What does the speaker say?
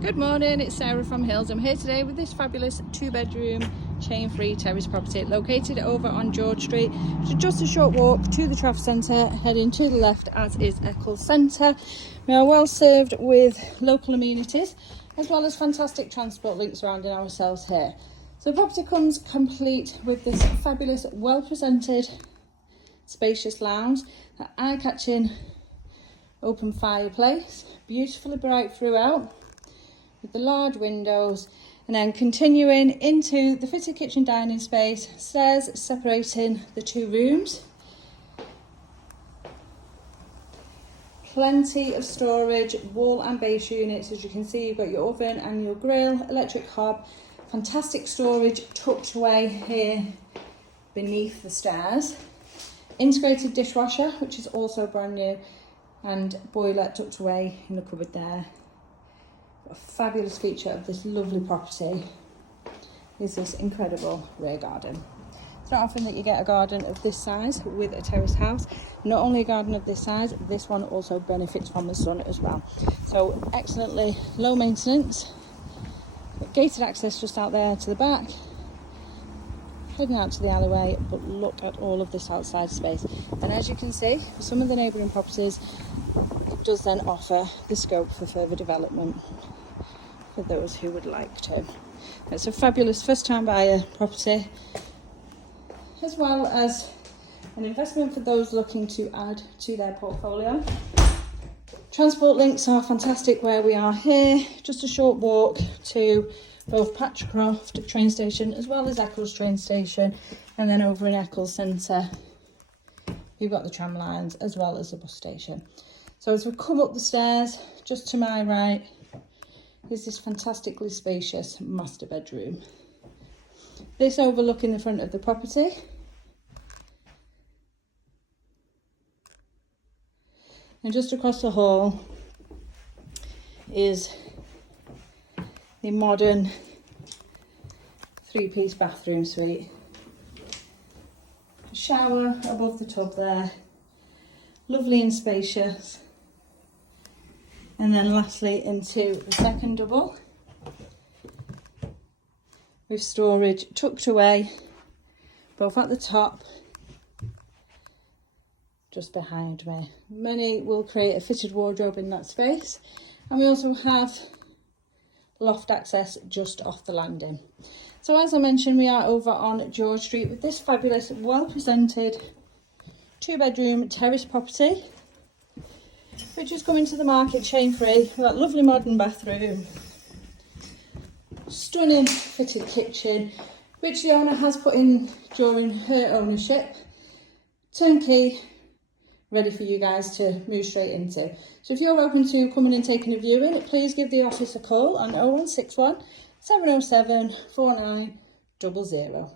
Good morning, it's Sarah from Hills. I'm here today with this fabulous 2-bedroom chain-free terrace property located over on George Street. So just a short walk to the traffic centre, heading to the left as is Eccles Centre. We are well served with local amenities as well as fantastic transport links surrounding ourselves here. So the property comes complete with this fabulous, well presented, spacious lounge, an eye-catching open fireplace, beautifully bright throughout, with the large windows, and then continuing into the fitted kitchen dining space, stairs separating the two rooms. Plenty of storage, wall and base units. As you can see, you've got your oven and your grill, electric hob, fantastic storage tucked away here beneath the stairs. Integrated dishwasher, which is also brand new, and boiler tucked away in the cupboard there. A fabulous feature of this lovely property is this incredible rear garden. It's not often that you get a garden of this size with a terrace house. Not only a garden of this size, this one also benefits from the sun as well. So excellently low maintenance, gated access just out there to the back, heading out to the alleyway, but look at all of this outside space. And as you can see, for some of the neighbouring properties, it does then offer the scope for further development for those who would like to. It's a fabulous first-time buyer property, as well as an investment for those looking to add to their portfolio. Transport links are fantastic where we are here, just a short walk to both Patchcroft train station as well as Eccles train station, and then over in Eccles Centre you've got the tram lines as well as the bus station. So as we come up the stairs, just to my right is this fantastically spacious master bedroom. This overlooking the front of the property. And just across the hall is the modern 3-piece bathroom suite. Shower above the tub there, lovely and spacious. And then lastly into the second double with storage tucked away both at the top, just behind me. Many will create a fitted wardrobe in that space, and we also have loft access just off the landing. So as I mentioned, we are over on George Street with this fabulous, well presented 2-bedroom terrace property, which is coming to the market chain free. We've got a lovely modern bathroom, stunning fitted kitchen, which the owner has put in during her ownership, turnkey, ready for you guys to move straight into. So if you're open to coming and taking a viewing, please give the office a call on 0161 707 4900.